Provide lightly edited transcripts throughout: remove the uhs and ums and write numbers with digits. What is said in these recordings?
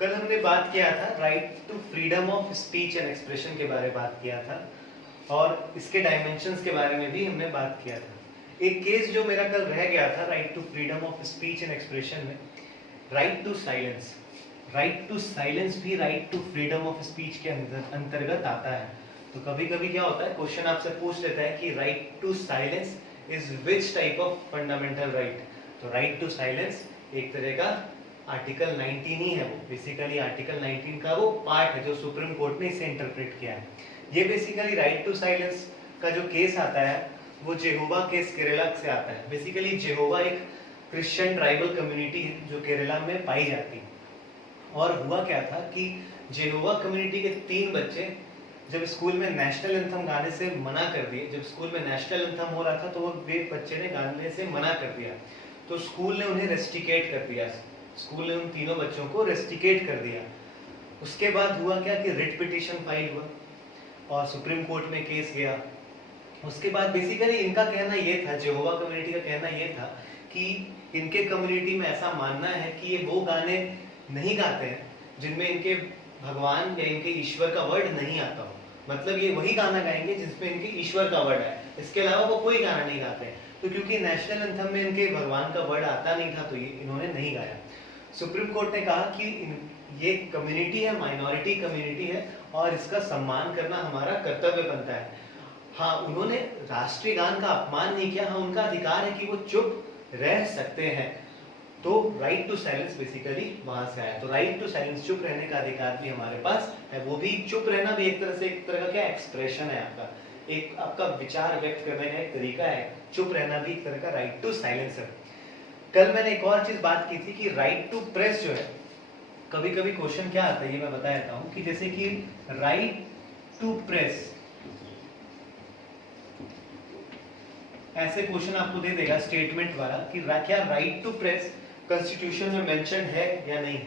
कल हमने बात किया था right to freedom of speech and expression के बारे में बात किया था और इसके डायमेंशंस के बारे में भी हमने बात किया था। एक केस जो मेरा कल रह गया था right to freedom of speech and expression में, right to silence. Right to silence भी right to freedom of speech के अंतर्गत आता है। तो कभी कभी क्या होता है, क्वेश्चन आपसे पूछ लेता है कि right to silence is which type of fundamental right. तो राइट टू साइलेंस एक तरह का आर्टिकल 19 ही है, वो बेसिकली आर्टिकल 19 का वो पार्ट है जो सुप्रीम कोर्ट ने इसे इंटरप्रेट किया है। ये बेसिकली राइट टू साइलेंस का जो केस आता है वो जेहोवा केस केरला से आता है। बेसिकली जेहोवा एक क्रिश्चियन ट्राइबल कम्युनिटी है जो केरला में पाई जाती है। और हुआ क्या था कि जेहोवा कम्युनिटी के 3 बच्चे जब स्कूल में नेशनल एंथम गाने से मना कर दिए, जब स्कूल में नेशनल एंथम हो रहा था तो वो बच्चे ने गाने से मना कर दिया, तो स्कूल ने उन्हें रेस्टिकेट कर दिया। स्कूल ने उन तीनों बच्चों को रेस्टिकेट कर दिया। उसके बाद हुआ क्या कि रिट पिटीशन फाइल हुआ और सुप्रीम कोर्ट में केस गया। उसके बाद बेसिकली इनका कहना ये था, जेहोवा कम्युनिटी का कहना ये था कि इनके कम्युनिटी में ऐसा मानना है कि ये वो गाने नहीं गाते हैं जिनमें इनके भगवान या इनके ईश्वर का वर्ड नहीं आता हो। मतलब ये वही गाना गाएंगे जिसमें इनके ईश्वर का वर्ड है, इसके अलावा वो कोई गाना नहीं गाते। तो क्योंकि नेशनल एंथम में इनके भगवान का वर्ड आता नहीं था तो ये इन्होंने नहीं गाया। सुप्रीम कोर्ट ने कहा कि ये कम्युनिटी है, माइनॉरिटी कम्युनिटी है और इसका सम्मान करना हमारा कर्तव्य बनता है। हाँ, उन्होंने राष्ट्रीय गान का अपमान नहीं किया, हाँ उनका अधिकार है कि वो चुप रह सकते हैं। तो राइट टू साइलेंस बेसिकली वहां से आया। तो राइट टू साइलेंस, चुप रहने का अधिकार भी हमारे पास है। वो भी चुप रहना भी एक तरह का क्या एक्सप्रेशन है, आपका एक आपका विचार व्यक्त करने का एक तरीका है। चुप रहना भी एक तरह का राइट टू साइलेंस है। कल मैंने एक और चीज बात की थी कि राइट टू प्रेस जो है, कभी कभी क्वेश्चन क्या आता है ये मैं बता देता हूं कि जैसे कि राइट टू प्रेस, ऐसे क्वेश्चन आपको दे देगा स्टेटमेंट वाला कि क्या राइट टू प्रेस कॉन्स्टिट्यूशन में मेंशन है या नहीं।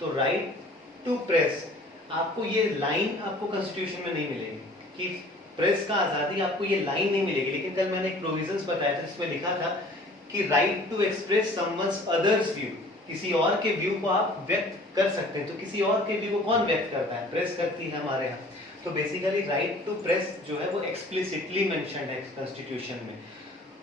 तो राइट टू प्रेस, आपको ये लाइन आपको कॉन्स्टिट्यूशन में नहीं मिलेगी कि प्रेस का आजादी, आपको ये लाइन नहीं मिलेगी। लेकिन कल मैंने एक प्रोविजंस बताया था जिसमें लिखा था कि right to express someone's others view, किसी और के व्यू को आप व्यक्त कर सकते हैं। तो किसी और के व्यू को कौन व्यक्त करता है? प्रेस करती है हमारे यहाँ। तो बेसिकली राइट टू प्रेस जो है वो एक्सप्लिसिटली मेंशन्ड है कॉन्स्टिट्यूशन में,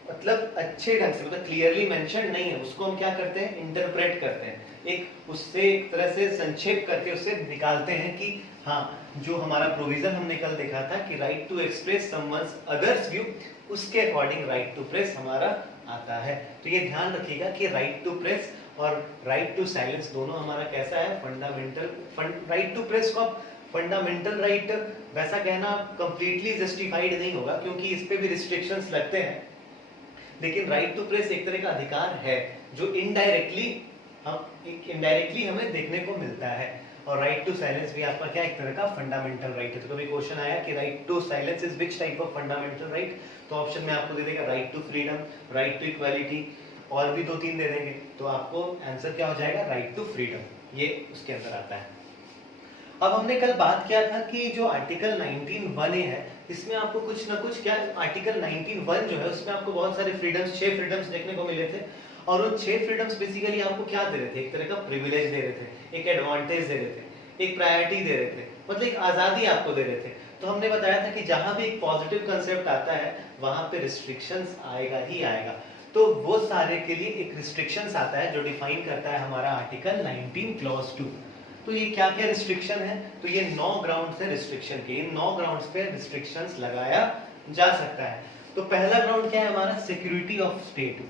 मतलब अच्छे ढंग से, मतलब क्लियरली मेंशन नहीं है। उसको हम क्या करते हैं, इंटरप्रेट करते हैं, एक उससे एक तरह से संक्षेप करके उससे निकालते हैं कि हाँ, जो हमारा प्रोविजन हमने कल देखा था कि right to express someone's others view, उसके अकॉर्डिंग राइट टू प्रेस हमारा आता है। तो ये ध्यान रखिएगा कि राइट टू प्रेस और राइट टू साइलेंस दोनों हमारा कैसा है, फंडामेंटल। राइट टू प्रेस को आप फंडामेंटल राइट वैसा कहना कंप्लीटली जस्टिफाइड नहीं होगा क्योंकि इस पे भी रिस्ट्रिक्शंस लगते हैं, लेकिन राइट टू प्रेस एक तरह का अधिकार है जो इनडायरेक्टली हमें देखने को मिलता है। और राइट टू साइलेंस भी आपका क्या एक तरह का फंडामेंटल राइट है। तो कभी क्वेश्चन आया कि right to silence is which type of fundamental right, तो ऑप्शन में आपको दे देगा right to freedom, right to equality, और भी 2-3 दे देंगे। तो आपको आंसर क्या हो जाएगा, राइट टू फ्रीडम, ये उसके अंदर आता है। अब हमने कल बात किया था कि जो आर्टिकल 19(1)(a) है, इसमें आपको कुछ ना कुछ क्या, आर्टिकल 19(1) जो है उसमें आपको बहुत सारे फ्रीडम्स, 6 फ्रीडम्स देखने को मिले थे। और वो 6 फ्रीडम्स बेसिकली आपको क्या दे रहे थे, एक तरह का प्रिविलेज दे रहे थे, एक एडवांटेज दे रहे थे, एक प्रायोरिटी दे रहे थे, मतलब एक आजादी आपको दे रहे थे। तो हमने बताया था कि जहां भी एक पॉजिटिव कंसेप्ट आता है वहां पे रिस्ट्रिक्शंस आएगा ही आएगा। तो वो सारे के लिए एक रिस्ट्रिक्शंस आता है जो डिफाइन करता है हमारा आर्टिकल 19 क्लॉज 2। तो ये क्या क्या रिस्ट्रिक्शन है, तो ये 9 ग्राउंड से रिस्ट्रिक्शन के, इन 9 ग्राउंड्स पे रिस्ट्रिक्शंस लगाया जा सकता है। तो पहला ग्राउंड क्या है हमारा, security of state.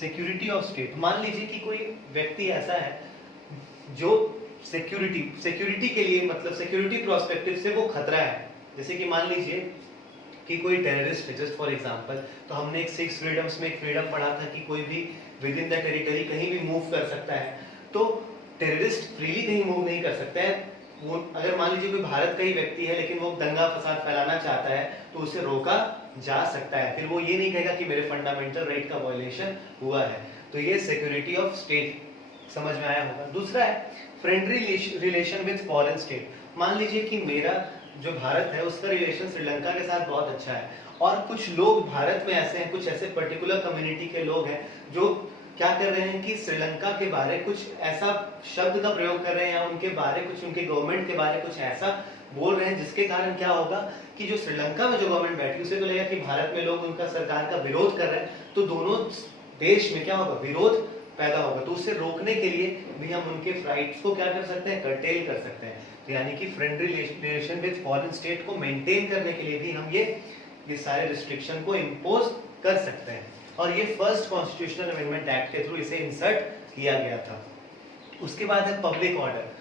Security of state, मान लीजिए कि कोई व्यक्ति ऐसा है जो सिक्योरिटी के लिए, मतलब सिक्योरिटी प्रोस्पेक्टिव से वो खतरा है। जैसे कि मान लीजिए कि कोई टेररिस्ट है, जस्ट फॉर एग्जांपल। तो हमने एक 6 फ्रीडम्स में एक फ्रीडम पढ़ा था कि कोई भी विद इन द टेरिटरी कहीं भी मूव कर सकता है। तो टेररिस्ट फ्रीली कहीं मूव नहीं कर सकता है। वो अगर मान लीजिए कोई भारत का ही व्यक्ति है लेकिन वो दंगा फसाद फैलाना चाहता है तो उसे रोका जा सकता है, फिर वो ये नहीं कहेगा कि मेरे फंडामेंटल राइट का वायलेशन हुआ है। तो ये सिक्योरिटी ऑफ स्टेट समझ में आया होगा। दूसरा है friendly relation with foreign state. मान लीजिए कि मेरा जो भारत है उसका रिलेशन श्रीलंका के साथ बहुत अच्छा है और कुछ लोग भारत में ऐसे हैं, कुछ ऐसे पर्टिकुलर कम्युनिटी के लोग हैं जो क्या कर रहे हैं कि श्रीलंका के बारे कुछ ऐसा शब्द का प्रयोग कर रहे हैं या उनके बारे कुछ, उनके गवर्नमेंट के बारे कुछ ऐसा बोल रहे हैं जिसके कारण क्या होगा कि जो श्रीलंका में जो गवर्नमेंट बैठी उसे तो लगेगा कि भारत में लोग उनका सरकार का विरोध कर रहे हैं, तो दोनों देश में क्या होगा, विरोध पैदा होगा। तो उसे रोकने के लिए भी हम उनके फ्लाइट्स को क्या कर सकते हैं, कर्टेल कर सकते हैं। तो यानी कि friendly relation with foreign state को मेंटेन करने के लिए भी हम ये सारे रिस्ट्रिक्शन को इम्पोज कर सकते हैं। और ये फर्स्ट कॉन्स्टिट्यूशनल अमेंडमेंट एक्ट के थ्रू इसे इंसर्ट किया गया था। उसके बाद है पब्लिक ऑर्डर।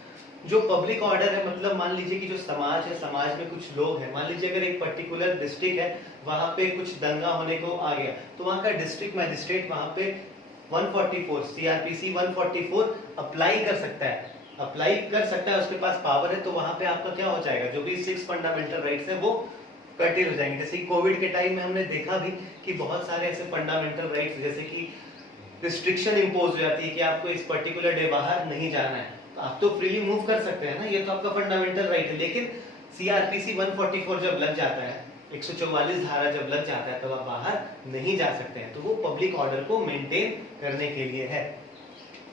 जो पब्लिक ऑर्डर है मतलब मान लीजिए कि जो समाज है, समाज में कुछ लोग हैं, मान लीजिए अगर एक पर्टिकुलर डिस्ट्रिक्ट है, वहां पे कुछ दंगा होने को आ गया, तो वहां का डिस्ट्रिक्ट मजिस्ट्रेट वहां पे 144 सीआरपीसी 144 अप्लाई कर सकता है, उसके पास पावर है। तो वहां पे आपका क्या हो जाएगा, जो भी 6 फंडामेंटल राइट्स है वो कर्टेल हो जाएंगे। जैसे कोविड के टाइम में हमने देखा भी कि बहुत सारे ऐसे फंडामेंटल राइट्स जैसे कि रिस्ट्रिक्शन इंपोज हो जाती है कि आपको इस पर्टिकुलर डे बाहर नहीं जाना है, तो आप तो फ्रीली मूव कर सकते हैं ना, ये तो आपका फंडामेंटल राइट है। लेकिन सीआरपीसी 144 जब लग जाता है, 144 धारा जब लग जाता है, तो आप बाहर नहीं जा सकते हैं। तो वो पब्लिक ऑर्डर को मेंटेन करने के लिए है।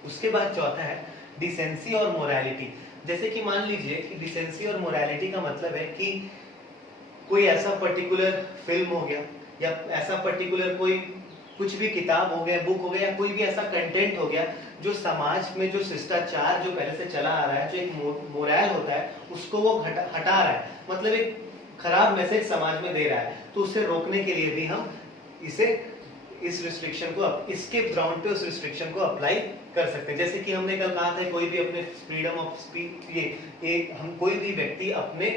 उसके बाद चौथा है डिसेंसी और मोरालिटी। जैसे कि मान लीजिए कि डिसेंसी और मोरालिटी का मतलब है कि कोई ऐसा पर्टिकुलर फिल्म हो गया या ऐसा पर्टिकुलर कोई कुछ भी किताब हो गया, बुक हो गया, या कोई भी ऐसा कंटेंट हो गया जो समाज में जो शिष्टाचार जो पहले से चला आ रहा है, जो एक मोरल होता है, उसको वो हटा रहा है, मतलब एक खराब मैसेज समाज में दे रहा है। तो उसे रोकने के लिए भी हम इस रिस्ट्रिक्शन को, इसके ग्राउंड पे उस रिस्ट्रिक्शन को अप्लाई कर सकते हैं। जैसे कि हमने कल कहा था, कोई भी अपने फ्रीडम ऑफ स्पीच, हम कोई भी व्यक्ति अपने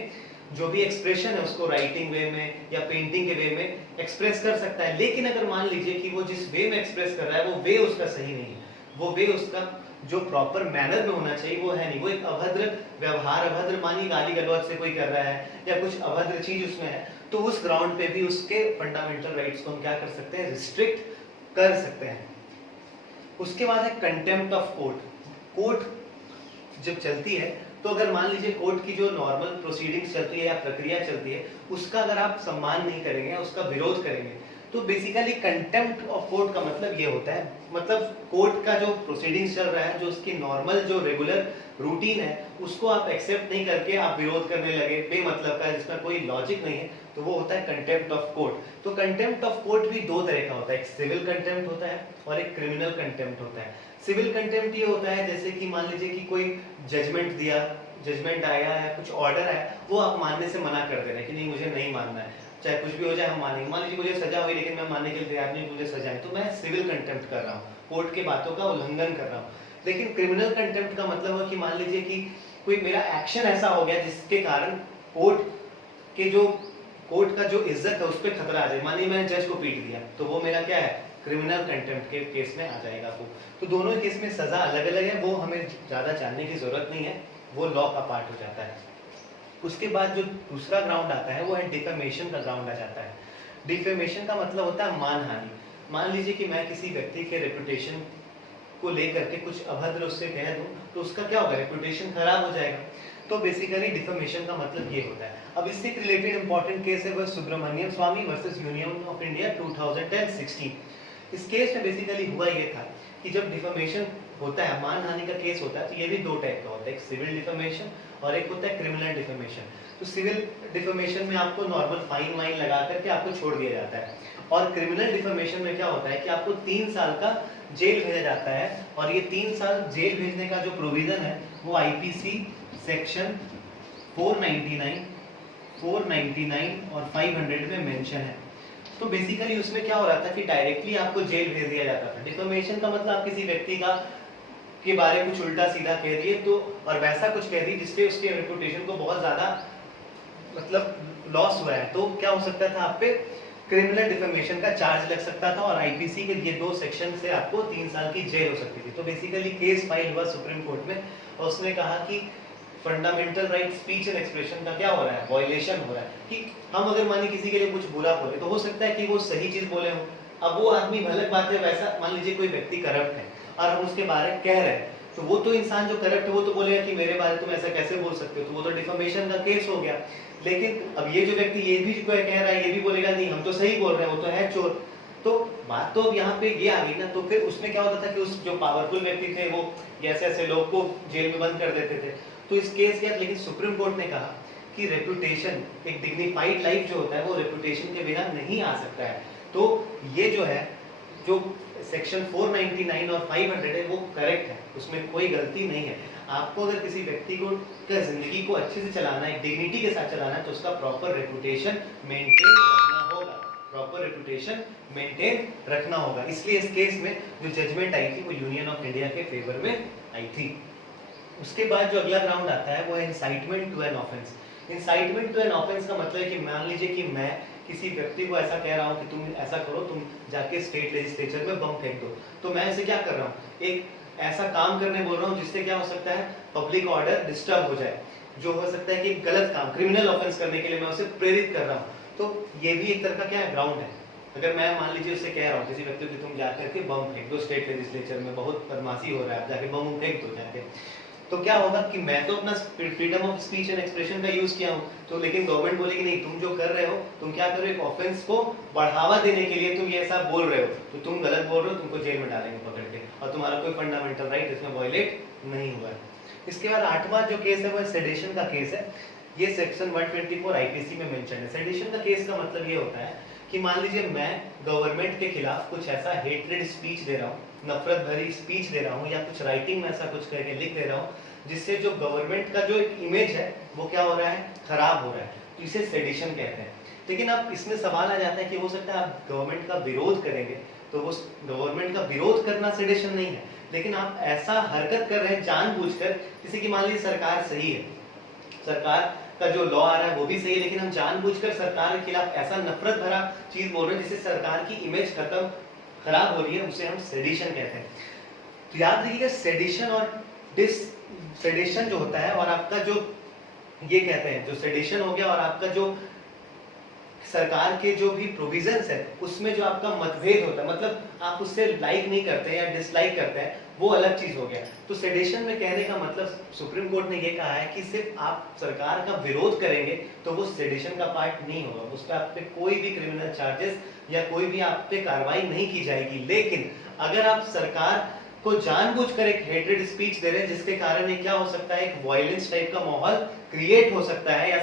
जो भी एक्सप्रेशन है उसको राइटिंग वे में या पेंटिंग के वे में एक्सप्रेस कर सकता है। लेकिन अगर मान लीजिए कि वो जिस वे में एक्सप्रेस कर रहा है वो वे उसका सही नहीं है, वो वे उसका जो प्रॉपर मैनर में होना चाहिए वो है नहीं, वो एक अभद्र व्यवहार, अभद्र मानिए गाली गलौज से कोई कर रहा है या कुछ अभद्र चीज उसमें है, तो उस ग्राउंड पे भी उसके फंडामेंटल राइट्स को हम क्या कर सकते हैं, रिस्ट्रिक्ट कर सकते हैं। उसके बाद है कंटेम्प्ट ऑफ कोर्ट। कोर्ट जब चलती है तो अगर मान लीजिए कोर्ट की जो नॉर्मल प्रोसीडिंग्स चलती है या प्रक्रिया चलती है, उसका अगर आप सम्मान नहीं करेंगे, उसका विरोध करेंगे, तो बेसिकली कंटेम्प्ट ऑफ कोर्ट का मतलब ये होता है, मतलब कोर्ट का जो प्रोसीडिंग्स चल रहा है, जो उसकी नॉर्मल जो रेगुलर रूटीन है, उसको आप एक्सेप्ट नहीं करके आप विरोध करने लगे बेमतलब का, जिसमें कोई लॉजिक नहीं है, तो वो होता है कंटेम्प्ट ऑफ कोर्ट। तो कंटेम्प्ट ऑफ कोर्ट भी दो तरह का होता है, एक सिविल कंटेम्प्ट होता है और एक क्रिमिनल कंटेम्प्ट होता है। सिविल कंटेम्प्ट ये होता है जैसे कि मान लीजिए कि कोई जजमेंट दिया, जजमेंट आया है, कुछ ऑर्डर है, वो आप मानने से मना कर दे रहे हैं कि नहीं मुझे नहीं मानना है, चाहे कुछ भी हो जाए हम मानेंगे। मान लीजिए मुझे सजा हुई लेकिन मैं मानने के लिए तैयार नहीं, मुझे सजा है, तो मैं सिविल कंटेम्प्ट कर रहा हूँ, कोर्ट के बातों का उल्लंघन कर रहा हूँ। लेकिन क्रिमिनल कंटेम्प्ट का मतलब है कि मान लीजिए कि कोई मेरा एक्शन ऐसा हो गया जिसके कारण कोर्ट का जो इज्जत है उस पर खतरा आ जाए, मानिए मैंने जज को पीट दिया, तो वो मेरा क्या है, क्रिमिनल कंटेम्प्ट के केस में आ जाएगा। तो दोनों केस में सजा अलग अलग है, वो हमें ज्यादा जानने की जरूरत नहीं है, वो लॉ का पार्ट हो जाता है। उसके बाद जो दूसरा ग्राउंड आता है वो है डिफेमेशन का ग्राउंड आ जाता है। डिफेमेशन का मतलब होता है मानहानि। मान लीजिए कि मैं किसी व्यक्ति के रेपुटेशन को लेकर के कुछ अभद्र उससे कह दूं, तो उसका क्या होगा, रेपुटेशन खराब हो जाएगा। तो बेसिकली डिफेमेशन का मतलब ये होता है। अब इससे रिलेटेड इंपॉर्टेंट केस है वो सुब्रमण्यम स्वामी वर्सेस यूनियन ऑफ इंडिया 2016। इस केस में बेसिकली हुआ ये था कि जब डिफेमेशन होता है, मानहानि का केस होता है, तो ये भी दो टाइप का होता है, एक सिविल डिफेमेशन और एक होता है क्रिमिनल डिफेमेशन। तो सिविल डिफेमेशन में आपको नॉर्मल फाइन वाइन लगा करके आपको छोड़ दिया जाता है, और क्रिमिनल डिफेमेशन में क्या होता है कि आपको 3 साल का जेल भेजा जाता है। और ये 3 साल जेल भेजने का जो प्रोविजन है वो आईपीसी सेक्शन 499 और 500 में मेंशन है। तो बेसिकली उसमें क्या हो रहा था कि डायरेक्टली आपको जेल भेज दिया जाता था। डिफेमेशन का मतलब आप किसी व्यक्ति के बारे में कुछ उल्टा सीधा कह दिए, तो और वैसा कुछ कह दिए जिससे उसके रेपुटेशन को बहुत ज्यादा मतलब लॉस हुआ है, तो क्या हो सकता था, आप पे क्रिमिनल डिफेमेशन का चार्ज लग सकता था, और आईपीसी के ये 2 सेक्शन से आपको 3 साल की जेल हो सकती थी। तो बेसिकली केस फाइल हुआ सुप्रीम कोर्ट में, और उसने कहा कि fundamental right speech and expression का क्या हो रहा है, वायलेशन हो रहा है। कि हम अगर माने किसी के लिए कुछ बुरा बोले, तो हो सकता है कि वो सही चीज बोले हो, अब वो आदमी गलत बात है, वैसा मान लीजिए कोई व्यक्ति करप्ट है और हम उसके बारे में कह रहे हैं, तो वो तो इंसान जो करप्ट है वो तो बोलेगा कि मेरे बारे तुम ऐसा कैसे बोल सकते हो, तो वो तो डिफेमेशन का केस हो गया। लेकिन अब ये जो व्यक्ति ये भी कह रहा है, ये भी बोलेगा नहीं हम तो सही बोल रहे हैं, वो तो है चोर। तो बात तो अब यहाँ पे ये आ गई ना, तो फिर उसमें क्या होता था कि उस जो पावरफुल व्यक्ति थे वो ऐसे ऐसे लोग को जेल में बंद कर देते थे। तो इस केस के, लेकिन सुप्रीम कोर्ट ने कहा कि रेपुटेशन, एक डिग्निफाइड लाइफ जो होता है वो रेपुटेशन के बिना नहीं आ सकता है। तो ये जो है, जो सेक्शन 499 और 500 है वो करेक्ट है, उसमें कोई गलती नहीं है। आपको अगर किसी व्यक्ति को जिंदगी को अच्छे से चलाना है, डिग्निटी के साथ चलाना है, तो उसका प्रॉपर रेपुटेशन मेंटेन रखना होगा, प्रॉपर रेपुटेशन मेंटेन रखना होगा। इसलिए इस केस में जो जजमेंट आई थी वो यूनियन ऑफ इंडिया के फेवर में आई थी। उसके बाद जो अगला ग्राउंड आता है वो है incitement to an offence. Incitement to an offence का मतलब है कि मान लीजिए कि मैं किसी व्यक्ति को ऐसा कह रहा हूँ कि तुम ऐसा करो, तुम जाके स्टेट लेजिस्लेचर में बम फेंक दो, तो मैं ऐसे क्या कर रहा हूँ, एक ऐसा काम करने बोल रहा हूँ जिससे क्या हो सकता है, पब्लिक ऑर्डर डिस्टर्ब हो जाए, जो हो सकता है कि गलत काम, क्रिमिनल ऑफेंस करने के लिए मैं उसे प्रेरित कर रहा हूँ। तो ये भी एक तरह का क्या है, ग्राउंड है। अगर मैं मान लीजिए उससे कह रहा हूँ किसी व्यक्ति को तुम जाकर के बम फेंक दो स्टेट लेजिस्लेचर में, बहुत बदमाशी हो रहा है, आप जाके बम फेंक दो जाके, तो क्या होगा कि मैं तो अपना freedom of speech and expression का यूज किया हूँ, तो लेकिन गवर्नमेंट बोलेगी नहीं, तुम जो कर रहे हो, तुम क्या कर रहे हो, एक ऑफेंस को बढ़ावा देने के लिए तुम ये ऐसा बोल रहे हो, तो तुम गलत बोल रहे हो, तुमको जेल में डालेंगे पकड़ के, और तुम्हारा कोई फंडामेंटल राइट इसमें वायलेट नहीं हुआ है। इसके बाद 8वां जो केस है वो सेडिशन का केस है। ये सेक्शन 124 आईपीसी में मेंशन है। सेडिशन का केस का मतलब ये होता है कि मान लीजिए मैं गवर्नमेंट के खिलाफ कुछ ऐसा हेट्रेड स्पीच दे रहा हूँ, नफरत भरी स्पीच दे रहा हूँ, या कुछ राइटिंग में ऐसा कुछ करके लिख दे रहा हूँ जिससे जो गवर्नमेंट का जो एक इमेज है वो क्या हो रहा है, खराब हो रहा है, तो इसे सेडिशन कहते हैं। लेकिन अब इसमें सवाल आ जाता है कि हो सकता है आप गवर्नमेंट का विरोध करेंगे, तो वो गवर्नमेंट का विरोध करना सेडिशन नहीं है, लेकिन आप ऐसा हरकत कर रहे हैं जानबूझकर, जैसे कि मान लीजिए सरकार सही है, सरकार का जो लॉ आ रहा है वो भी सही है, लेकिन हम जानबूझकर सरकार के खिलाफ ऐसा नफरत भरा चीज बोल रहे हैं जिससे सरकार की इमेज खराब हो रही है, उसे हम सेडिशन कहते हैं। तो याद रखिएगा, सेडिशन और सेडिशन जो होता है, और आपका जो ये कहते हैं, जो सेडिशन हो गया और आपका जो सरकार के जो भी प्रोविजंस है उसमें जो आपका मतभेद होता है, मतलब आप उससे लाइक नहीं करते या डिसलाइक करते हैं, वो अलग चीज हो गया। तो सेडिशन में कहने का मतलब सुप्रीम कोर्ट ने ये कहा है कि सिर्फ आप सरकार का विरोध करेंगे तो वो सेडिशन का पार्ट नहीं होगा, उस पर आप पे कोई भी क्रिमिनल चार्जेस या कोई भी आप पे कार्रवाई नहीं की जाएगी। लेकिन अगर आप सरकार को जानबूझकर एक हेटेड स्पीच दे रहे हैं जिसके कारण ये क्या हो सकता है, एक वायलेंस टाइप का माहौल क्रिएट हो सकता है, या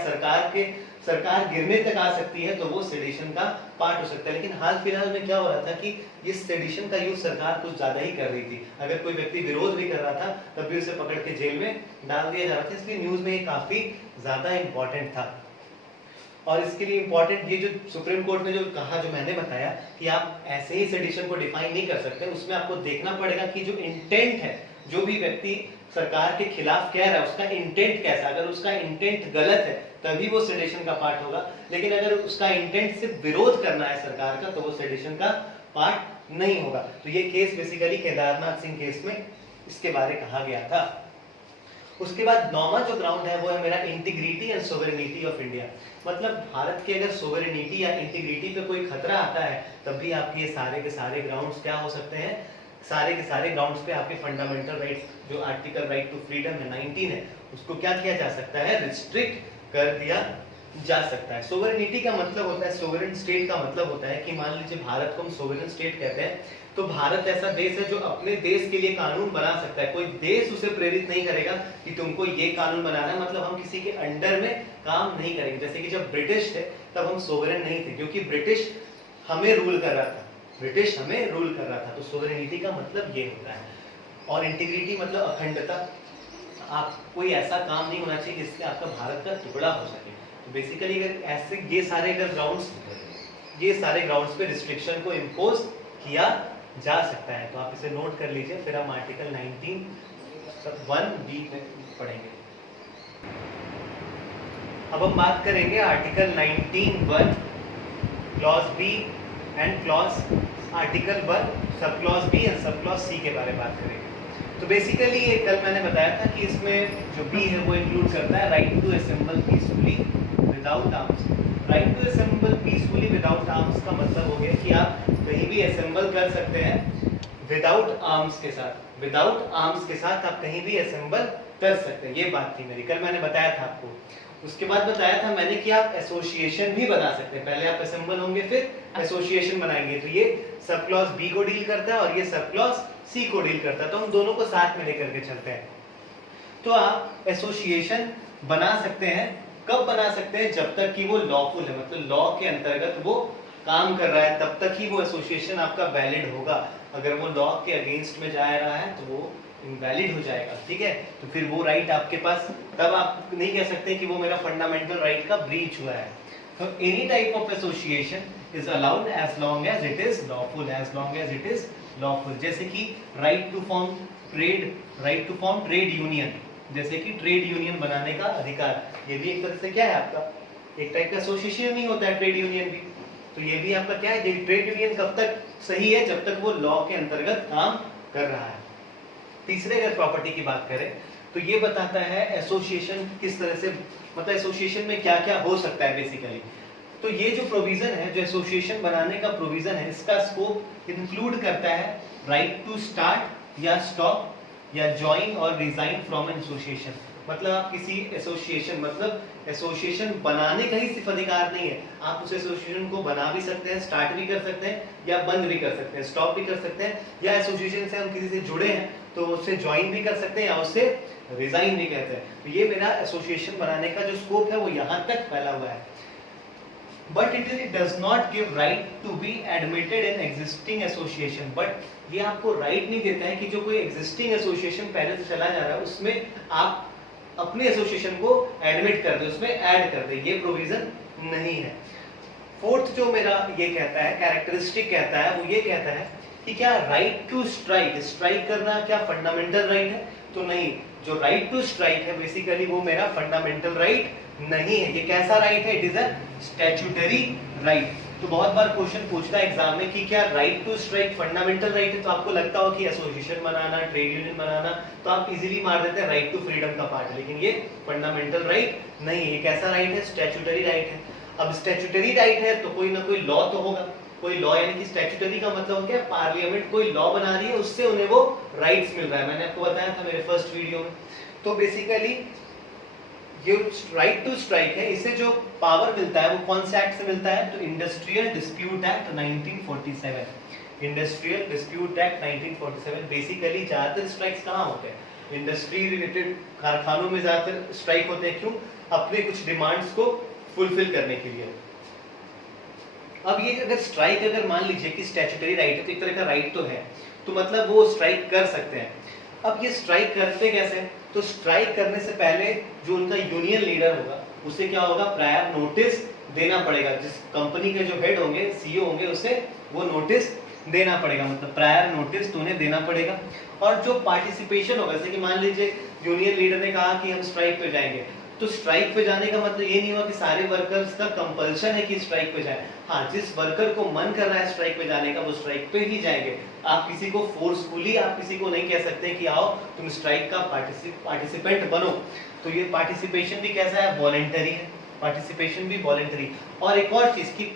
सरकार गिरने तक आ सकती है, तो वो सेडिशन का पार्ट हो सकता है। लेकिन हाल फिलहाल में क्या हो रहा था कि इस सेडिशन का यूज सरकार कुछ ज्यादा ही कर रही थी। अगर कोई व्यक्ति विरोध भी कर रहा था तब भी उसे पकड़ के जेल में डाल दिया जा रहा था, इसलिए न्यूज में ये काफी ज्यादा इंपॉर्टेंट था। और इसके लिए इंपॉर्टेंट ये जो सुप्रीम कोर्ट ने जो कहा, जो मैंने बताया कि आप ऐसे ही सेडिशन को डिफाइन नहीं कर सकते, उसमें आपको देखना पड़ेगा कि जो इंटेंट है, जो भी व्यक्ति सरकार के खिलाफ कह रहा है उसका इंटेंट कैसा, अगर उसका इंटेंट गलत है तभी वो सेडिशन का पार्ट होगा, लेकिन अगर उसका इंटेंट सिर्फ विरोध करना है सरकार का तो वो सेडिशन का पार्ट नहीं होगा। तो ये case basically Kedarnath Singh case में इसके बारे कहा गया था। उसके बाद 9वां जो ग्राउंड है वो है मेरा integrity and sovereignty of India. मतलब भारत की अगर सोवरेनिटी या इंटीग्रिटी पे कोई खतरा आता है तब भी आपके ये सारे के सारे ग्राउंड्स क्या हो सकते हैं, सारे के सारे ग्राउंड्स पे आपके फंडामेंटल राइट्स, जो आर्टिकल राइट टू फ्रीडम है 19 है, उसको क्या किया जा सकता है, रिस्ट्रिक्ट कर दिया जा सकता है। सोवरेनिटी का मतलब होता है, सोवरेन स्टेट का मतलब होता है कि मान लीजिए भारत को हम सोवरेन स्टेट कहते हैं, तो भारत ऐसा देश है जो अपने देश के लिए कानून बना सकता है, कोई देश उसे प्रेरित नहीं करेगा कि तुमको ये कानून बनाना है, मतलब हम किसी के अंडर में काम नहीं करेंगे। जैसे कि जब ब्रिटिश थे तब हम सोवरेन नहीं थे क्योंकि ब्रिटिश हमें रूल कर रहा था, ब्रिटिश हमें रूल कर रहा था। तो सोवरेनिटी का मतलब ये होता है। और इंटीग्रिटी मतलब अखंडता, आप कोई ऐसा काम नहीं होना चाहिए जिससे आपका भारत का टुकड़ा हो सके। तो बेसिकली अगर ऐसे ये सारे ग्राउंड्स पे रिस्ट्रिक्शन को इम्पोज किया जा सकता है, तो आप इसे नोट कर लीजिए, फिर हम आर्टिकल 19(1)(b) में पढ़ेंगे। अब हम बात करेंगे article 19(1) clause B and clause article 1 sub clause B and sub clause C के बारे में बात करेंगे। तो बेसिकली ये कल मैंने बताया था कि इसमें जो बी है वो इंक्लूड करता है right to assemble peacefully without arms. Right to assemble peacefully without arms का मतलब हो गया कि आप कहीं भी असेंबल कर सकते हैं विदाउट आर्म्स के साथ, विदाउट आर्म्स के साथ आप कहीं भी असेंबल कर सकते हैं। ये बात थी मेरी, कल मैंने बताया था आपको। उसके बाद बताया था मैंने कि आप एसोसिएशन भी बना सकते हैं। पहले आप असेंबल होंगे फिर एसोसिएशन बनाएंगे। तो ये सब क्लॉज बी को डील करता है और ये सब क्लॉज सी को डील करता है, तो हम दोनों को साथ में लेकर के चलते हैं। तो आप एसोसिएशन बना सकते हैं, कब बना सकते हैं? जब तक कि वो लॉफुल है, मतलब लॉ के अंतर्गत वो काम कर रहा है, तब तक ही वो एसोसिएशन आपका वैलिड होगा। अगर वो लॉ के अगेंस्ट में जा रहा है तो वो इनवैलिड हो जाएगा, ठीक है। तो फिर वो राइट आपके पास, तब आप नहीं कह सकते कि वो मेरा फंडामेंटल राइट का ब्रीच हुआ है। तो any type of association is allowed as long as it is lawful, as long as it is lawful. जैसे कि right to form trade union, जैसे कि ट्रेड यूनियन बनाने का अधिकार, ये भी एक तरह से क्या है आपका, एक टाइप का एसोसिएशन नहीं होता है ट्रेड यूनियन भी। तो ये भी आपका क्या है, ट्रेड यूनियन कब तक सही है? जब तक वो लॉ के अंतर्गत काम कर रहा है। तीसरे अगर प्रॉपर्टी की बात करें तो ये बताता है एसोसिएशन किस तरह से, मतलब एसोसिएशन में क्या क्या हो सकता है बेसिकली। तो ये जो प्रोविजन है, जो एसोसिएशन बनाने का प्रोविजन है, इसका स्कोप इंक्लूड करता है राइट टू स्टार्ट या स्टॉप या ज्वाइन और रिजाइन फ्रॉम एन एसोसिएशन। मतलब आप किसी एसोसिएशन, मतलब एसोसिएशन बनाने का ही सिर्फ अधिकार नहीं है, आप उस एसोसिएशन को बना भी सकते हैं, स्टार्ट भी कर सकते हैं या बंद भी कर सकते हैं, स्टॉप भी कर सकते हैं, या एसोसिएशन से हम किसी से जुड़े हैं तो उससे ज्वाइन भी कर सकते हैं या उससे रिजाइन भी कहते हैं। तो ये मेरा एसोसिएशन बनाने का जो स्कोप है वो यहाँ तक फैला हुआ है। But it does not give right to be admitted in existing association. But ये आपको राइट नहीं देता है कि जो कोई एग्जिस्टिंग एसोसिएशन पहले से चला जा रहा है उसमें आप अपने एसोसिएशन को एडमिट कर दे, उसमें ऐड कर दे, ये प्रोविजन नहीं है। फोर्थ जो मेरा ये कहता है, कैरेक्टरिस्टिक कहता है, वो ये कहता है कि क्या राइट टू स्ट्राइक करना क्या फंडामेंटल राइट है? तो नहीं, जो राइट टू स्ट्राइक है बेसिकली वो मेरा फंडामेंटल राइट नहीं है। ये कैसा राइट है? It is a statutory right. तो बहुत बार क्वेश्चन पूछता है एग्जाम में कि क्या right to strike fundamental right है? तो आपको लगता हो कि एसोसिएशन बनाना, ट्रेड यूनियन बनाना, तो आप इजीली मार देते हैं राइट टू फ्रीडम का पार्ट, लेकिन ये फंडामेंटल राइट नहीं है। ये कैसा राइट है? स्टैट्यूटरी राइट है। अब स्टैट्यूटरी राइट है तो कोई ना कोई लॉ तो होगा, कोई लॉ, यानी कि स्टैट्यूटरी का मतलब क्या है? पार्लियामेंट कोई लॉ बना रही है, उससे उन्हें वो राइट्स मिल रहा है। मैंने आपको बताया था मेरे फर्स्ट वीडियो में। तो बेसिकली ये राइट टू स्ट्राइक है, इसे जो पावर मिलता है वो कौन से एक्ट से मिलता है? तो industrial dispute act 1947। Industrial dispute act 1947। Basically ज्यादातर स्ट्राइक्स कहाँ होते हैं? इंडस्ट्री रिलेटेड कारखानों में ज्यादातर स्ट्राइक होते हैं। क्यों? अपने कुछ डिमांड्स को फुलफिल करने के लिए। अब ये अगर स्ट्राइक, अगर मान लीजिए कि स्टैट्यूटरी राइट है तो एक तरह का राइट तो है, तो मतलब वो स्ट्राइक कर सकते हैं। अब ये स्ट्राइक करते कैसे? तो स्ट्राइक करने से पहले जो उनका यूनियन लीडर होगा उसे क्या होगा? प्रायर नोटिस देना पड़ेगा। जिस कंपनी के जो हेड होंगे, सीईओ होंगे, उसे वो नोटिस देना पड़ेगा, मतलब प्रायर नोटिस तो उन्हें देना पड़ेगा। और जो पार्टिसिपेशन होगा, जैसे कि मान लीजिए यूनियन लीडर ने कहा कि हम स्ट्राइक पे जाएंगे, तो स्ट्राइक पे जाने का मतलब ये नहीं हुआ कि सारे वर्कर्स का कंपल्शन है कि स्ट्राइक पे जाए। हाँ, जिस वर्कर को मन कर रहा है स्ट्राइक पे जाने का वो स्ट्राइक पे ही जाएंगे। आप किसी को फोर्सफुली, आप किसी को नहीं कह सकते कि आओ तुम स्ट्राइक का पार्टिसिपेंट बनो। तो ये पार्टिसिपेशन भी कैसा है? वॉलेंटरी है, पार्टिसिपेशन भी वॉलेंटरी। और एक और चीज की,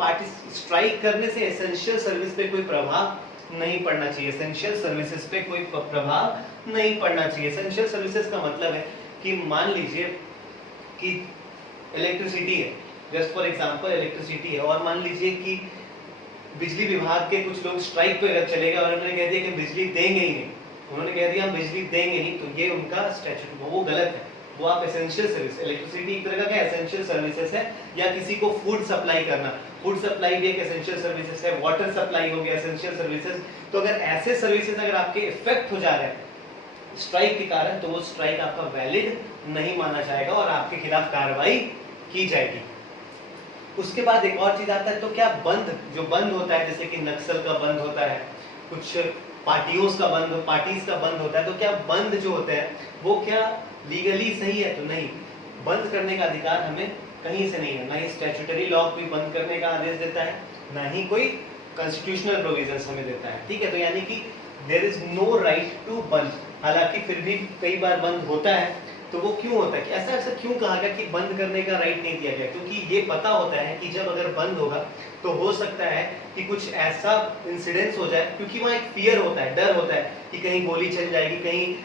स्ट्राइक करने से एसेंशियल सर्विस पे कोई प्रभाव नहीं पड़ना चाहिए। एसेंशियल सर्विसेज पे कोई प्रभाव नहीं पड़ना चाहिए। एसेंशियल सर्विसेज का मतलब है कि मान लीजिए कि इलेक्ट्रिसिटी है, जस्ट फॉर एग्जांपल इलेक्ट्रिसिटी है, और मान लीजिए कि बिजली विभाग के कुछ लोग स्ट्राइक पे अगर चले गए और उन्होंने कह दिया कि बिजली देंगे ही नहीं, उन्होंने कह दिया हम बिजली देंगे नहीं, तो ये उनका स्टैट्यूट, वो गलत है। वो आप एसेंशियल सर्विस, इलेक्ट्रिसिटी एक तरह का क्या एसेंशियल सर्विसेज है, या किसी को फूड सप्लाई करना, फूड सप्लाई भी एक एसेंशियल सर्विसेज है, वाटर सप्लाई हो गया एसेंशियल सर्विसेज। तो अगर ऐसे सर्विसेज अगर आपके इफेक्ट हो जा रहे हैं स्ट्राइक के कारण, तो वो स्ट्राइक आपका वैलिड नहीं माना जाएगा और आपके खिलाफ कार्रवाई की जाएगी। उसके बाद एक और चीज आता है, तो क्या बंद, जो बंद होता है, जैसे कि नक्सल का बंद होता है, कुछ पार्टीज का बंद होता है, तो क्या बंद जो होते हैं वो क्या लीगली सही है? तो नहीं, बंद करने का अधिकार हमें कहीं से नहीं है। ना ही स्टैट्यूटरी लॉ कोई बंद करने का आदेश देता है, ना ही कोई कॉन्स्टिट्यूशनल प्रोविजंस हमें देता है, ठीक है। तो यानी कि there is no right to bandh. हालांकि फिर भी कई बार बंद होता है, तो वो क्यों होता है कि ऐसा क्यों कहा गया कि बंद करने का राइट नहीं दिया गया? क्योंकि ये पता होता है कि जब अगर बंद होगा तो हो सकता है कि कुछ ऐसा इंसिडेंस हो जाए, क्योंकि वहाँ एक फियर होता है, डर होता है कि कहीं गोली चल जाएगी, कहीं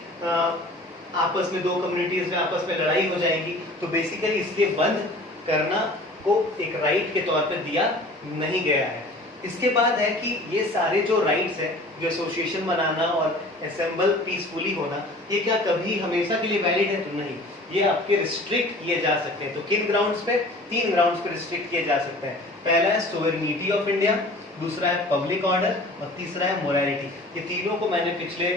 आपस में दो कम्युनिटीज में आपस में लड़ाई हो जाएगी। तो बेसिकली इसलिए बंद करना को एक राइट के तौर पर दिया नहीं गया है। इसके बाद है कि ये सारे जो राइट्स हैं, जो एसोसिएशन बनाना और असेंबल पीसफुली होना, ये क्या कभी हमेशा के लिए वैलिड है? तो नहीं, ये आपके रिस्ट्रिक्ट किए जा सकते हैं। तो किन ग्राउंड्स पे? 3 ग्राउंड्स पे रिस्ट्रिक्ट किए जा सकते हैं। पहला है सोवरेनिटी ऑफ इंडिया, दूसरा है पब्लिक ऑर्डर और तीसरा है मोरालिटी। ये तीनों को मैंने पिछले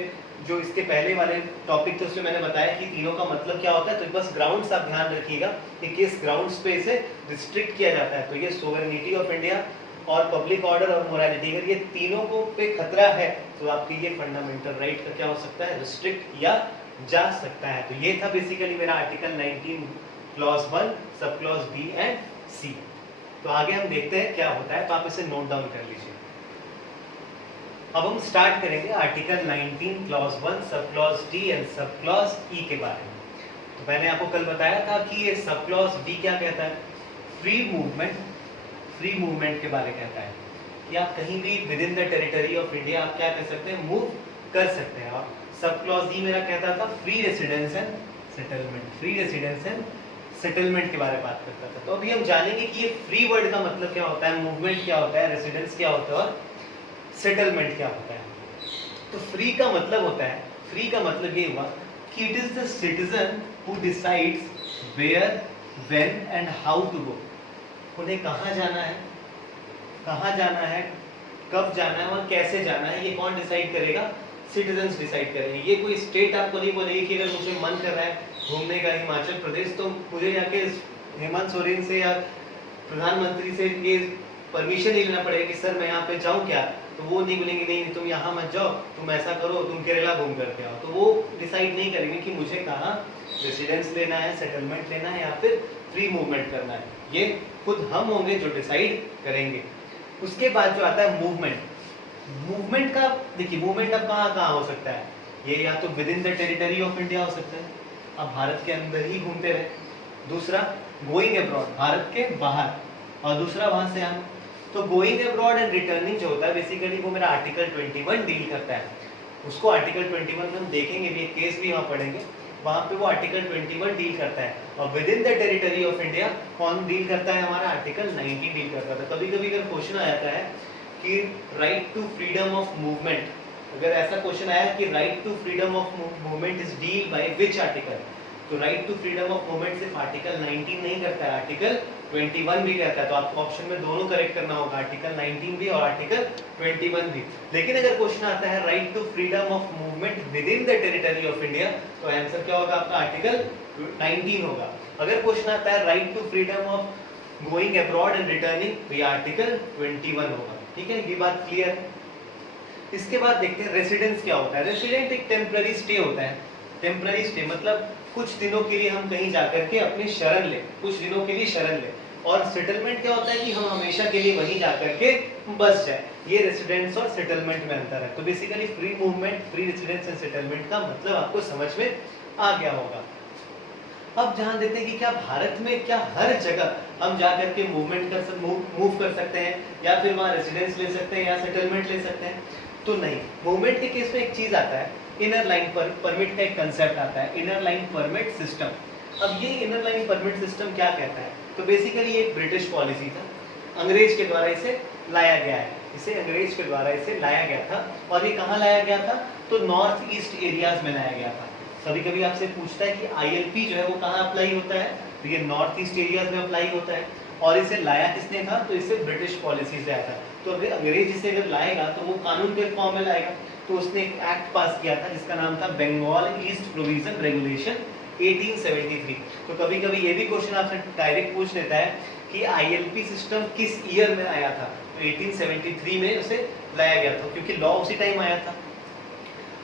जो इसके पहले वाले टॉपिक थे उसमें मैंने बताया कि तीनों का मतलब क्या होता है। तो बस ग्राउंड्स आप ध्यान रखिएगा कि किस ग्राउंड्स पे इसे रिस्ट्रिक्ट किया जाता है। तो ये सोवरेनिटी ऑफ इंडिया और पब्लिक ऑर्डर और मोरालिटी, अगर ये तीनों को पे खतरा है तो आपकी ये फंडामेंटल राइट का क्या हो सकता है? रिस्ट्रिक्ट किया जा सकता है। तो ये था बेसिकली मेरा article 19 clause 1 sub clause B and सी। तो आगे हम देखते हैं क्या होता है, तो आप इसे नोट डाउन कर लीजिए। अब हम स्टार्ट करेंगे article 19 clause 1 sub clause D and sub clause ई के बारे में। तो मैंने आपको कल बताया था कि ये सब क्लॉज डी क्या कहता है? फ्री मूवमेंट के बारे में कहता है कि आप कहीं भी with in the territory of India आप क्या कर सकते हैं? मूव कर सकते हैं। और सब क्लॉज डी मेरा कहता था फ्री रेसिडेंस एंड सेटलमेंट के बारे में बात करता था। तो अभी हम जानेंगे कि ये फ्री वर्ड का मतलब क्या होता है, मूवमेंट क्या होता है, रेसिडेंस क्या होता है और सेटलमेंट क्या होता है। तो फ्री का मतलब होता है, फ्री का मतलब ये हुआ कि it is the citizen who decides where, when and how to go. उन्हें कहाँ जाना है, कब जाना है और कैसे जाना है, ये कौन डिसाइड करेगा? सिटीजन्स डिसाइड करेंगे। ये कोई स्टेट आपको नहीं बोलेगी कि अगर मुझे मन कर रहा है घूमने का हिमाचल प्रदेश, तो मुझे जाके हेमंत सोरेन से या प्रधानमंत्री से ये परमिशन नहीं लेना पड़ेगा कि सर मैं यहाँ पे जाऊँ क्या। तो वो नहीं बोलेंगे नहीं तुम यहाँ मत जाओ, तुम ऐसा करो, तुम केरला घूम करके आओ। तो वो डिसाइड नहीं करेंगे कि मुझे कहाँ रेसिडेंस लेना है, सेटलमेंट लेना है या फिर फ्री मूवमेंट करना है। ये खुद हम होंगे जो डिसाइड करेंगे। उसके बाद जो आता है मूवमेंट का, देखिए मूवमेंट अब कहाँ हो सकता है? ये या तो with in the territory of India हो सकता है, अब भारत के अंदर ही घूमते रहे। दूसरा गोइंग अब्रॉड, भारत के बाहर, और दूसरा वहां से हम। तो गोइंग अब्रॉड एंड रिटर्निंग जो होता है बेसिकली वो मेरा आर्टिकल 21 डील करता है। उसको आर्टिकल 21 में हम देखेंगे भी, एक केस भी वहाँ पढ़ेंगे, वहाँ पे वो आर्टिकल 21 डील करता है। और with in the territory of India कौन डील करता है? हमारा आर्टिकल 19 डील करता है। कभी कभी अगर क्वेश्चन आ जाता है कि right to freedom of movement, अगर ऐसा क्वेश्चन आया कि right to freedom of movement is deal by which article, तो right to freedom of movement सिर्फ आर्टिकल 19 नहीं करता है, आर्टिकल 21 भी कहता है। तो आपको ऑप्शन में दोनों करेक्ट करना होगा, आर्टिकल 19 भी और आर्टिकल 21 भी। लेकिन अगर क्वेश्चन आता है right to freedom of movement within the territory of India, तो आंसर क्या होगा आपका? आर्टिकल 19 होगा। अगर क्वेश्चन आता है right to freedom of going abroad and returning, तो ये आर्टिकल 21 होगा। ठीक है, ये बात क्लियर है। इसके बाद देखते हैं रेसिडेंस क्या होता है। रेसिडेंट एक टेम्पररी स्टे होता है। टेम्पररी स्टे मतलब कुछ दिनों के लिए हम कहीं जाकर के अपनी शरण ले, कुछ दिनों के लिए शरण ले। और सेटलमेंट क्या होता है कि हम हमेशा के लिए वहीं जाकर के बस जाए। ये रेसिडेंस और सेटलमेंट में अंतर है। तो basically free movement, free residence and settlement का मतलब आपको समझ में आ गया होगा। अब ध्यान देते हैं कि क्या भारत में क्या हर जगह हम जाकर के मूव कर सकते हैं या फिर वहाँ रेसिडेंस ले सकते हैं या सेटलमेंट ले सकते हैं? तो नहीं। मूवमेंट के केस में एक चीज आता है, इनर लाइन परमिट का एक कंसेप्ट आता है, इनर लाइन परमिट सिस्टम। अब ये इनर लाइन परमिट सिस्टम क्या कहता है? तो बेसिकली ये ब्रिटिश पॉलिसी था, अंग्रेज के द्वारा इसे लाया गया है। इसे अंग्रेज के द्वारा इसे लाया गया था। और ये कहाँ लाया गया था? तो नॉर्थ ईस्ट एरियाज में लाया गया था। कभी कभी आपसे पूछता है कि ILP जो है वो कहाँ अप्लाई होता है? तो ये नॉर्थ ईस्ट एरियाज में अप्लाई होता है। और इसे लाया किसने था? तो इसे ब्रिटिश पॉलिसी से आया था। तो अगर अंग्रेज इसे अगर लाएगा तो वो कानून के फॉर्म में लाएगा। तो उसने एक एक्ट पास किया था जिसका नाम था बंगाल ईस्ट प्रोविजन रेगुलेशन 1873। तो कभी कभी ये भी क्वेश्चन आपसे डायरेक्ट पूछ लेता है कि ILP सिस्टम किस ईयर में आया था? तो 1873 में उसे लाया गया था, क्योंकि लॉ उसी टाइम आया था।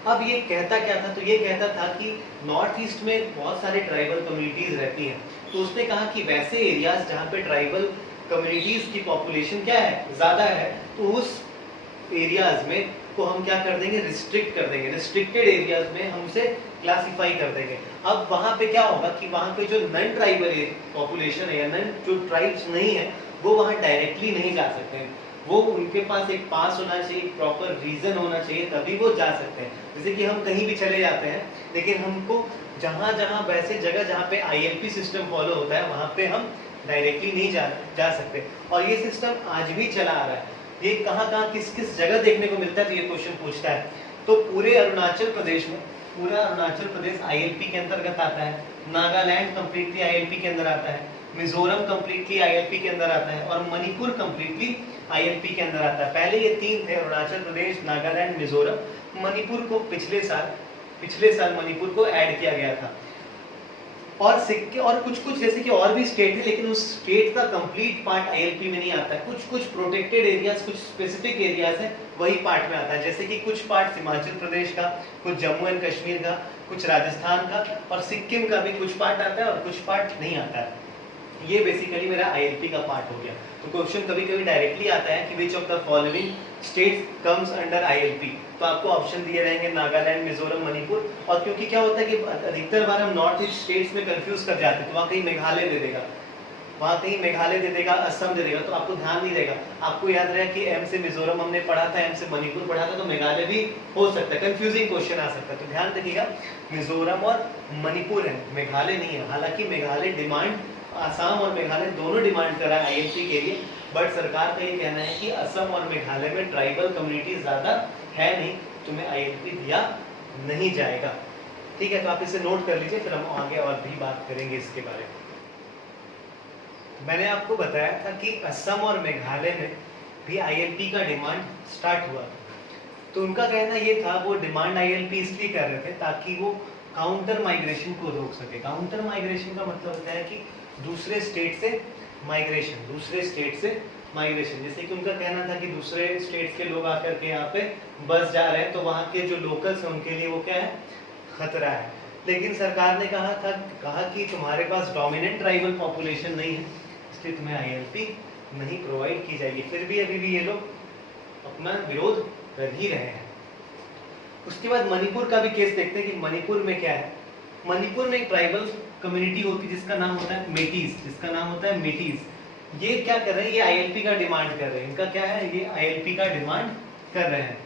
अब ये कहता क्या था? तो ये कहता था कि नॉर्थ ईस्ट में बहुत सारे ट्राइबल कम्युनिटीज रहती हैं। तो उसने कहा कि वैसे एरियाज जहाँ पे ट्राइबल कम्युनिटीज की पॉपुलेशन क्या है? ज्यादा है, तो उस एरियाज में को हम क्या कर देंगे, रिस्ट्रिक्ट कर देंगे, रिस्ट्रिक्टेड एरियाज में हम उसे क्लासिफाई कर देंगे। अब वहां पे क्या होगा कि वहां पे जो नॉन ट्राइबल पॉपुलेशन है या नॉन जो ट्राइब्स नहीं है वो वहां डायरेक्टली नहीं जा सकते हैं, वो उनके पास एक पास होना चाहिए, प्रॉपर रीजन होना चाहिए, तभी वो जा सकते हैं। जैसे कि हम कहीं भी चले जाते हैं लेकिन हमको जहां जहां वैसे जगह जहां पे आईएलपी सिस्टम फॉलो होता है वहां पे हम डायरेक्टली नहीं जा सकते, और ये सिस्टम आज भी चला आ रहा है। ये कहाँ कहाँ किस किस जगह देखने को मिलता है, तो ये क्वेश्चन पूछता है। तो पूरे अरुणाचल प्रदेश में, पूरा अरुणाचल प्रदेश आईएलपी के अंतर्गत आता है, नागालैंड कंप्लीटली आईएलपी के अंदर आता है, मिजोरम कंप्लीटली आईएलपी के अंदर आता है, और मणिपुर कंप्लीटली आईएलपी के अंदर आता है। पहले ये तीन थे, अरुणाचल प्रदेश, नागालैंड, मिजोरम। मणिपुर को पिछले साल मणिपुर को ऐड किया गया था। और सिक्के और कुछ जैसे कि और भी स्टेट है, लेकिन उस स्टेट का कंप्लीट पार्ट आईएलपी में नहीं आता है। कुछ प्रोटेक्टेड एरियाज, कुछ स्पेसिफिक एरियाज है वही पार्ट में आता है। जैसे कि कुछ पार्ट हिमाचल प्रदेश का, कुछ जम्मू एंड कश्मीर का, कुछ राजस्थान का, और सिक्किम का भी कुछ पार्ट आता है और कुछ पार्ट नहीं आता है। ये बेसिकली मेरा आईएलपी का पार्ट हो गया। तो क्वेश्चन कभी कभी डायरेक्टली आता है कि which of the following states comes under ILP, तो आपको ऑप्शन दिए रहेंगे नागालैंड, मिजोरम, मणिपुर। और क्योंकि क्या होता है कि अधिकतर बार हम नॉर्थ ईस्ट स्टेट्स में कंफ्यूज कर जाते हैं, तो वहाँ कहीं मेघालय दे देगा, वहाँ कहीं मेघालय दे देगा, असम दे देगा, तो आपको ध्यान नहीं रहेगा। आपको याद रहे कि एम से मिजोरम हमने पढ़ा था, एम से मणिपुर पढ़ा था, तो मेघालय भी हो सकता है, कंफ्यूजिंग क्वेश्चन आ सकता है। तो ध्यान रखिएगा, मिजोरम और मणिपुर है, मेघालय नहीं है। हालांकि मेघालय डिमांड, असम और मेघालय दोनों डिमांड कर रहा है आईएलपी के लिए, बट सरकार का ये कहना है कि असम और मेघालय में ट्राइबल कम्युनिटी ज्यादा है नहीं, तुम्हें आईएलपी दिया नहीं जाएगा। ठीक है, तो आप इसे नोट कर लीजिए, फिर हम आगे और भी बात करेंगे इसके बारे में। मैंने आपको बताया था कि असम और मेघालय में भी आईएलपी का डिमांड स्टार्ट हुआ, तो उनका कहना ये था, वो डिमांड आईएलपी इसलिए कर रहे थे ताकि वो काउंटर माइग्रेशन को रोक सके। काउंटर माइग्रेशन का मतलब होता है कि दूसरे स्टेट से माइग्रेशन, जैसे कि उनका कहना था कि दूसरे स्टेट के लोग आकर के यहाँ पे बस जा रहे हैं, तो वहाँ के जो लोकल्स हैं उनके लिए वो क्या है, खतरा है। लेकिन सरकार ने कहा कि तुम्हारे पास डोमिनेंट ट्राइबल पॉपुलेशन नहीं है, इसलिए तुम्हें आईएलपी नहीं प्रोवाइड की जाएगी। फिर भी अभी भी ये लोग अपना विरोध कर ही रहे हैं। उसके बाद मणिपुर का भी केस देखते हैं कि मणिपुर में क्या है। मणिपुर में एक ट्राइबल कम्युनिटी होती है जिसका नाम होता है मेटीज। ये क्या कर रहे हैं, ये आईएलपी का डिमांड कर रहे हैं। इनका क्या है, ये आईएलपी का डिमांड कर रहे हैं,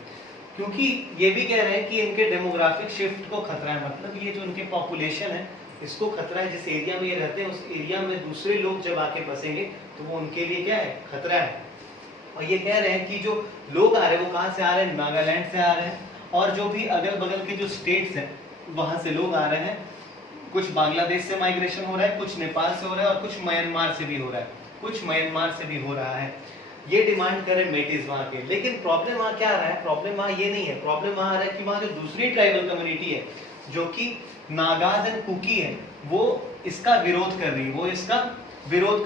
क्योंकि ये भी कह रहे हैं कि इनके डेमोग्राफिक शिफ्ट को खतरा है। मतलब ये जो इनके पॉपुलेशन है इसको खतरा है, जिस एरिया में ये रहते हैं उस एरिया में दूसरे लोग जब आके बसेंगे तो वो उनके लिए क्या है, खतरा है। और ये कह रहे हैं कि जो लोग आ रहे हैं वो कहाँ से आ रहे हैं, नागालैंड से आ रहे हैं, और जो भी अगल बगल के जो स्टेट्स हैं वहां से लोग आ रहे हैं। कुछ बांग्लादेश से माइग्रेशन हो रहा है, कुछ नेपाल से हो रहा है, और कुछ म्यांमार से भी हो रहा है। ये डिमांड कर रहे मेटीज वहां के। लेकिन प्रॉब्लम वहां क्या आ रहा है, प्रॉब्लम वहां ये नहीं है, प्रॉब्लम वहां आ रहा है कि वहां जो दूसरी ट्राइबल कम्युनिटी है जो कि नागाज एंड कुकी है, वो इसका विरोध कर रही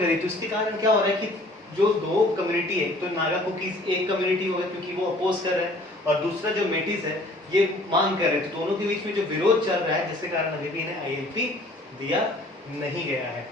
है, तो इसके कारण क्या हो रहा है कि जो दो कम्युनिटी है, तो नागा कुकीज एक कम्युनिटी हो गई क्योंकि वो अपोज कर रहे हैं, और दूसरा जो मेटीज है ये मांग कर रहे थे, तो दोनों के बीच में जो विरोध चल रहा है, जिसके कारण अभी भी इन्हें आईएलपी दिया नहीं गया है।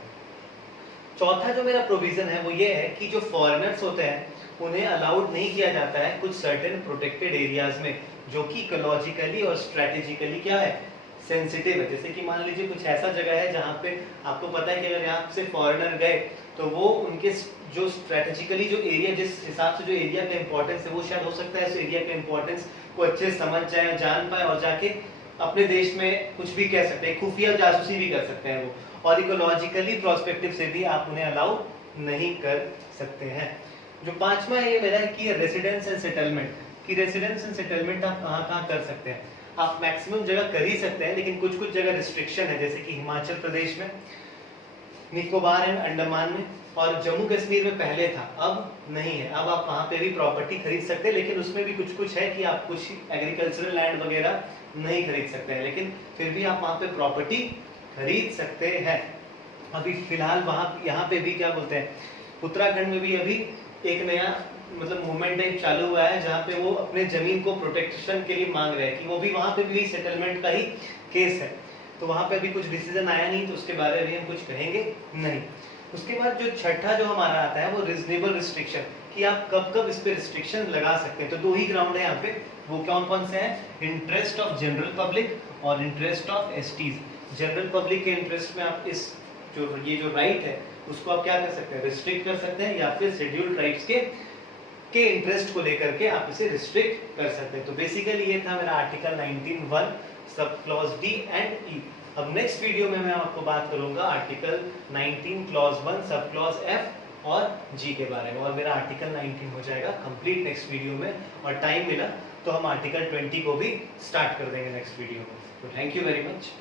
चौथा जो मेरा प्रोविजन है वो ये है कि जो फॉरेनर्स होते हैं उन्हें अलाउड नहीं किया जाता है कुछ सर्टेन प्रोटेक्टेड एरियाज में, जो कि इकोलॉजिकली और स्ट्रेटेजिकली क्या है, सेंसिटिव है। जैसे कि मान लीजिए कुछ ऐसा जगह है जहाँ पे आपको पता है कि अगर यहाँ से फॉरेनर गए तो वो उनके जो स्ट्रेटेजिकली जो एरिया, जिस हिसाब से जो एरिया का इंपॉर्टेंस है, वो शायद हो सकता है इस एरिया का इंपॉर्टेंस को अच्छे समझ जाए, जान पाए, और जाके अपने देश में कुछ भी कह सकते हैं, खुफिया जासूसी भी कर सकते हैं वो, और इकोलॉजिकली प्रोस्पेक्टिव से भी आप उन्हें अलाउ नहीं कर सकते हैं। जो पांचवा है ये मेरा है कि रेसिडेंस एंड सेटलमेंट, कि रेसिडेंस एंड सेटलमेंट आप कहाँ कर सकते हैं। आप मैक्सिमम जगह कर ही सकते हैं, लेकिन कुछ जगह रिस्ट्रिक्शन है, जैसे कि हिमाचल प्रदेश में, निकोबार एंड अंडमान में, और जम्मू कश्मीर में पहले था, अब नहीं है। अब आप वहाँ पे भी प्रॉपर्टी खरीद सकते हैं, लेकिन उसमें भी कुछ है कि आप कुछ एग्रीकल्चरल लैंड वगैरह नहीं खरीद सकते हैं, लेकिन फिर भी आप वहाँ पे प्रॉपर्टी खरीद सकते हैं। अभी फिलहाल वहाँ यहाँ पे भी क्या बोलते हैं, उत्तराखंड में भी अभी एक नया मतलब मूवमेंट टाइप चालू हुआ है, जहाँ पे वो अपने जमीन को प्रोटेक्शन के लिए मांग रहे हैं, कि वो भी वहाँ पे भी सेटलमेंट का ही केस है। तो वहाँ पे अभी कुछ डिसीजन आया नहीं, तो उसके बारे में हम कुछ कहेंगे नहीं। उसके बाद जो छठा जो हमारा आता है वो रीजनेबल रिस्ट्रिक्शन, कि आप कब कब इस पे रिस्ट्रिक्शन लगा सकते हैं। तो दो ही ग्राउंड है यहाँ पे, वो कौन कौन से हैं? इंटरेस्ट ऑफ जनरल पब्लिक और interest of STs. General public के इंटरेस्ट में आप इस ये जो राइट है उसको आप क्या कर सकते हैं? रिस्ट्रिक्ट कर सकते हैं, या फिर शेड्यूल्ड राइट्स के इंटरेस्ट को लेकर के आप इसे रिस्ट्रिक्ट कर सकते हैं। तो बेसिकली ये था मेरा article 19(1) sub clause D and ई। अब नेक्स्ट वीडियो में मैं आपको बात करूंगा article 19 clause 1 sub clause F और जी के बारे में, और मेरा आर्टिकल 19 हो जाएगा कंप्लीट नेक्स्ट वीडियो में। और टाइम मिला तो हम आर्टिकल 20 को भी स्टार्ट कर देंगे नेक्स्ट वीडियो में। तो थैंक यू वेरी मच।